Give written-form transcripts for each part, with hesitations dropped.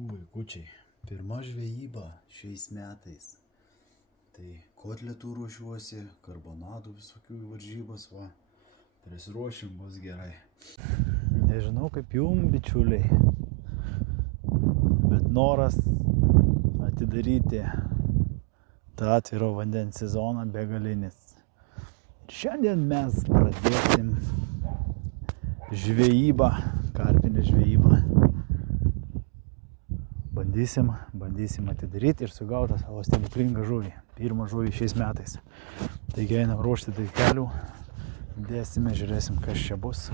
Vaikučiai, pirma žvejyba šiais metais. Tai kotletų ruošiuosi, karbonadų visokių varžybos, va. Prisiruošim, bus gerai. Nežinau kaip jum, bičiuliai, bet noras atidaryti tą atviro vandens sezoną begalinis. Ir šiandien mes pradėsim žvejybą, karpinę žvejybą. Bandysim atidaryti ir sugauti savo stebuklingą žuvį. Pirmą žuvį šiais metais. Taigi einam ruošti daikelių, dėsime, žiūrėsim, kas čia bus.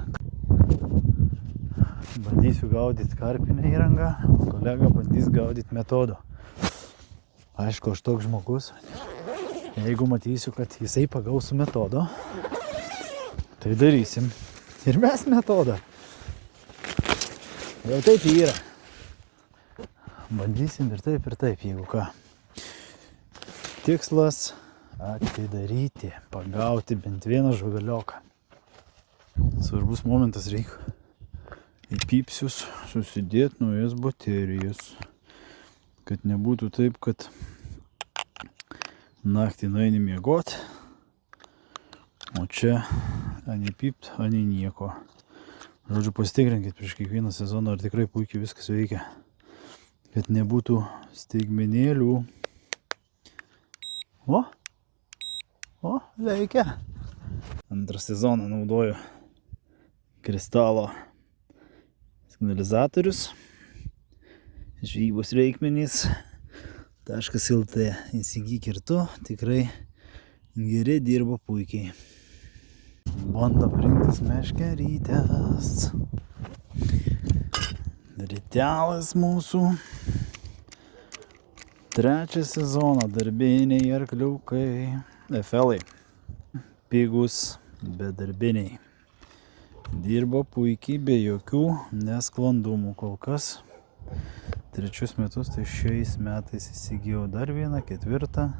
Bandysiu gaudyti karpinę įrangą, kolega bandys gaudyti metodu. Aišku, aš toks žmogus, jeigu matysiu, kad jisai pagaus su metodu, tai darysim ir mes metodą. Jau taip yra. Bandysim ir taip, jeigu ką. Tikslas atidaryti, pagauti bent vieną žuvelioką. Svarbus momentas, reikia į pypsius susidėti naujas baterijas. Kad nebūtų taip, kad naktį nueini miegot, o čia ani pypt, ani nieko. Žodžiu, pasitikrinkit prieš kiekvieną sezoną, ar tikrai puikiai viskas veikia. Kad nebūtų staigmenėlių. O, veikia. Antrą sezoną naudoju kristalo signalizatorius, žvejybos reikmenys, .lt. Įsigyk ir tu, tikrai geri, dirba puikiai. Bandom rinktis meškerytes. Ritelas mūsų. Trečią sezoną darbiniai arkliukai. Efelai. Pigus, bet darbiniai. Dirba puikiai, be jokių nesklandumų kol kas. Trečius metus, tai šiais metais įsigijau dar vieną, ketvirtą.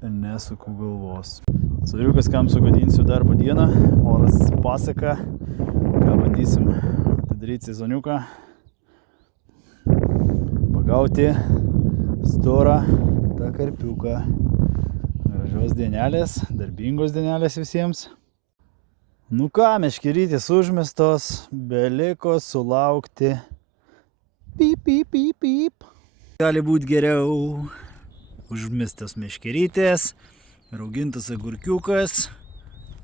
Nesuku galvos. Svariukas, kam sugadinsiu darbo dieną. Oras pasaka. Ką bandysim atidaryti sezoniuką. Pagauti storą tą karpiuką. Gražios dienelės, darbingos dienelės visiems. Nu ką, meškerytės užmestos, beliko sulaukti. Pyp, pyp, pyp, pyp. Gali būti geriau. Užmestos meškerytės, raugintas agurkiukas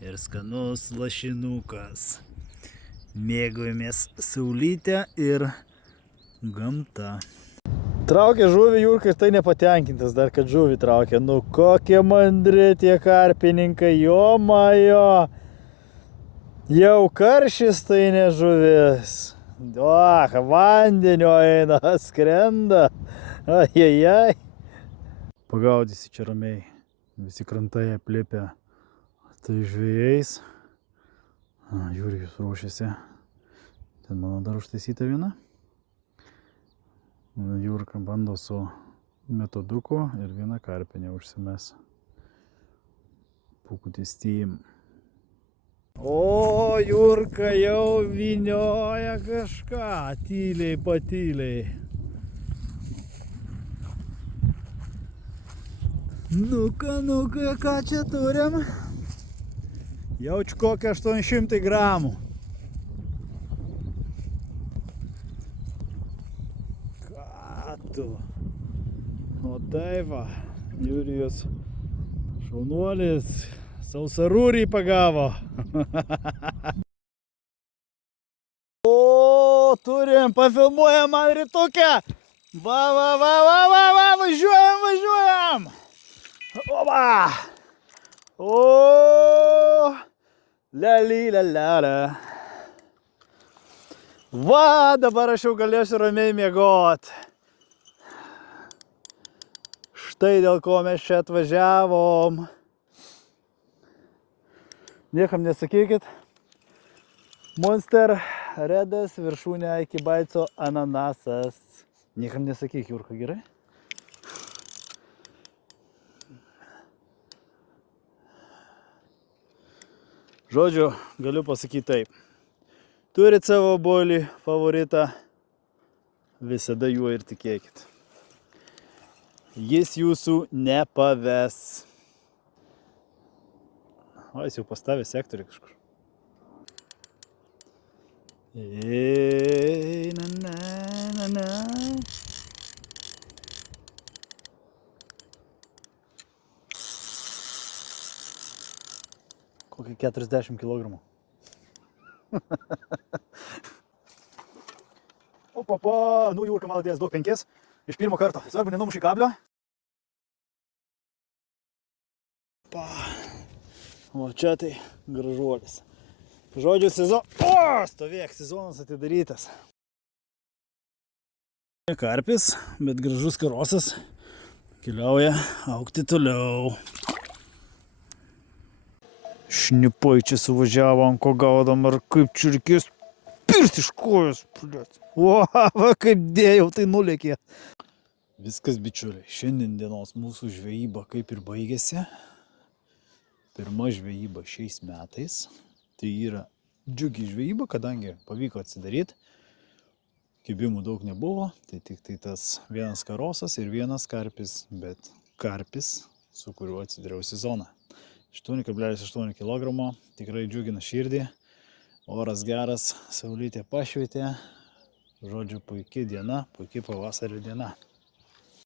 ir skanus lašinukas. Mėgaujamės saulytę ir gamta. Traukia žuvį Jurka ir tai nepatenkintas dar, kad žuvį traukia. Nu kokie mandri tie karpininkai, jomajo. Jau karšis tai ne žuvis. Vandenio eina, skrenda. Ajajaj. Pagaudysi čia ramiai. Visi krantai aplipę tai žvėjais. Jurijus ruošiasi. Ten mano dar užtaisyta viena. Jurka bando su metoduku ir vieną karpinę užsimes. Pukutį steam. O, Jurka jau vynioja kažką. Tyliai, patyliai. Nuka, ką čia turim? Jaučiu kokią 800 gramų. Ką tu? O tai va, Jurijus šaunuolis sausarūrį pagavo. O, turim, pafilmuojam man rytukę. Va, važiuojam. Oba! O! La. Va, dabar aš jau galėsiu ramiai miegot. Štai dėl ko mes čia atvažiavom. Niekam nesakykit. Monster Redas viršūnė iki baico ananasas. Niekam nesakyk, Jurka, gerai? Žodžiu, galiu pasakyti taip. Turit savo bolį favoritą, visada juo ir tikėkit. Jis jūsų nepaves. O, jis jau pastavė sektorių kažkur. Na. Kokį 40 kilogramų. Opa, nu Jūrka, maladės, daug 5. Iš pirmo karto. Svarbu, nenumušai kablio. O čia tai gražuolis. Žodžiu, stovėk, sezonas atidarytas. Karpis, bet gražus karosas keliauja augti toliau. Šnipai čia suvažiavo, ant ko gaudom, ar kaip čia reikės pirti iš kojos. O, va, kaip dėjau, tai nulėkė. Viskas, bičiuliai, šiandien dienos mūsų žvejyba kaip ir baigėsi. Pirma žvejyba šiais metais. Tai yra džiugi žvejyba, kadangi pavyko atsidaryti. Kibimų daug nebuvo, tai tik tai tas vienas karosas ir vienas karpis, bet karpis, su kuriuo atsidariau sezoną. 8,8 kg, tikrai džiugina širdį, oras geras, saulytė pašvietė, žodžiu, puikiai diena, puikiai pavasario diena.